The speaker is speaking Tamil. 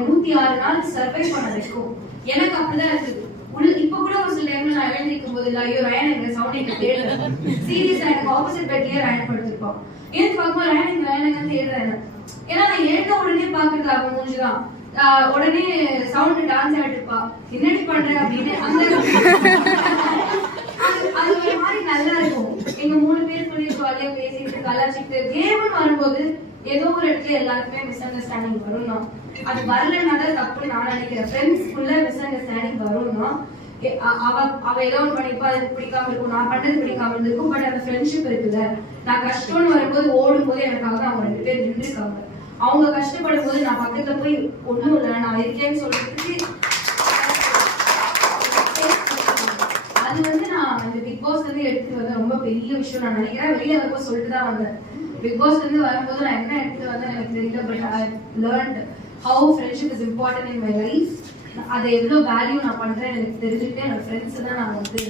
106 நாள் சர்வை பண்ண வரைக்கும் எனக்கு அப்படிதான் இருக்குது. இப்ப கூட ஒரு சில டைம்ல நான் எழுந்திருக்கும் போது ஐயோ ரயன் எங்க சவுண்ட் எனக்கு தேடுறேன். சீரியஸா எனக்கு ஆப்போசிட் பெட்லயே ரயன் படுத்திருப்பான். எனக்கு பார்க்கும்போது ரயன் தேடுறேன். ஏன்னா நான் எழுந்த உடனே பாக்குறது அவன் மூஞ்சுதான். உடனே சவுண்ட் டான்ஸ் ஆடிருப்பா, என்னடி பண்ற அப்படின்னு. அந்த அது ஒரு மாதிரி நல்லா இருக்கும். எங்க 3 பேர் சொல்லி ஜாலியா பேசிட்டு கலாச்சிட்டு கேம்னு வரும்போது ஏதோ ஒரு இடத்துல எல்லாருக்குமே மிஸ் அண்டர்ஸ்டாண்டிங் வரும்னா அது வரலன்னாதான் தப்புன்னு நான் நினைக்கிறேன். ஃப்ரெண்ட்ஸ்குள்ள மிஸ் அண்டர்ஸ்டாண்டிங் வரும்னா அவ ஏதோ ஒன்று பண்ணிப்பா, அது பிடிக்காம இருக்கும், நான் பண்ணது பிடிக்காம இருந்திருக்கும். பட் அந்த ஃப்ரெண்ட்ஷிப் இருக்குல்ல, நான் கஷ்டம்னு வரும்போது ஓடும் போது எனக்காக அவங்க 2 பேர் நின்றுருக்காங்க. அவங்க கஷ்டப்படும் போது நான் பக்கத்துல போய் ஒண்ணும் இல்லை நான் இருக்கேன்னு சொல்றதுக்கு அது வந்து நான் அந்த பிக் பாஸ்ல இருந்து எடுத்துட்டு வந்த ரொம்ப பெரிய விஷயம் நான் நினைக்கிறேன். வெளியில வரும்போது சொல்லிட்டு தான் வந்தேன். பிக் பாஸ்ல இருந்து வரும்போது நான் என்ன எடுத்துட்டு வந்தேன் எனக்கு தெரியல. But I learnt how friendship is important in my life. அதை எவ்வளவு வேல்யூ நான் பண்றேன்னு எனக்கு தெரிஞ்சுக்கிட்டு என்னோட ஃப்ரெண்ட்ஸ் தான் நான் வந்து